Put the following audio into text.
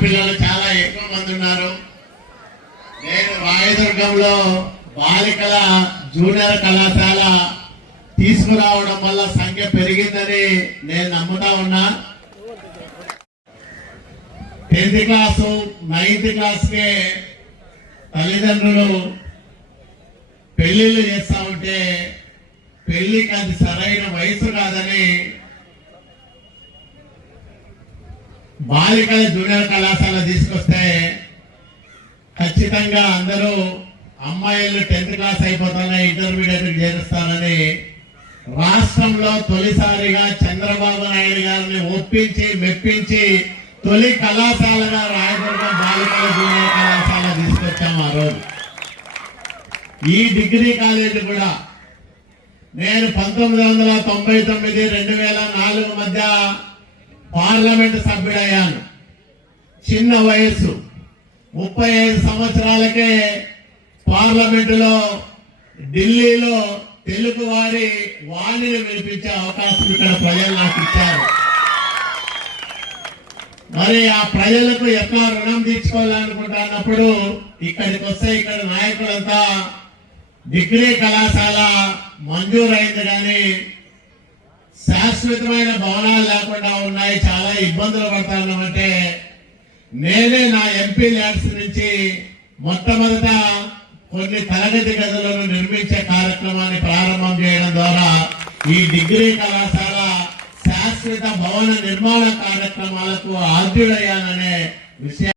ఆడపిల్లలు చాలా ఎక్కువ మంది ఉన్నారు. నేను రాయదుర్గంలో బాలికల జూనియర్ కళాశాల తీసుకురావడం వల్ల సంఖ్య పెరిగిందని నేను నమ్ముతా ఉన్నా. 10th క్లాసు 9th క్లాస్కే తల్లిదండ్రులు పెళ్లిళ్ళు చేస్తా ఉంటే పెళ్లికి అది సరైన వయసు కాదని బాలికల జూనియర్ కళాశాల తీసుకొస్తే ఖచ్చితంగా అందరూ అమ్మాయిలు 10th క్లాస్ అయిపోతానే ఇంటర్మీడియట్ చేరుస్తారని రాష్ట్రంలో తొలిసారిగా చంద్రబాబు నాయుడు గారిని ఒప్పించి మెప్పించి తొలి కళాశాలగా రాయదుర్గం బాలికల జూనియర్ కళాశాల తీసుకొచ్చాం. ఆ రోజు ఈ డిగ్రీ కాలేజీ కూడా నేను 1999 2004 మధ్య పార్లమెంట్ సభ్యుడయ్యాను. చిన్న వయస్సు 35 సంవత్సరాలకే పార్లమెంటులో ఢిల్లీలో తెలుగు వారి వాణిని వినిపించే అవకాశం ఇక్కడ ప్రజలు నాకు ఇచ్చారు. మరి ఆ ప్రజలకు ఎట్లా రుణం తీర్చుకోవాలనుకుంటున్నప్పుడు ఇక్కడికి వస్తే ఇక్కడ నాయకులంతా డిగ్రీ కళాశాల మంజూరైంది కానీ శాశ్వతమైన భవనాలు లేకుండా ఉన్నాయి, చాలా ఇబ్బందులు పడతామంటే నేనే నా ఎంపీ ల్యాడ్స్ నుంచి మొట్టమొదట కొన్ని తరగతి గదులను నిర్మించే కార్యక్రమాన్ని ప్రారంభం చేయడం ద్వారా ఈ డిగ్రీ కళాశాల శాశ్వత భవన నిర్మాణ కార్యక్రమాలకు ఆద్యుడయ్యాననే విషయం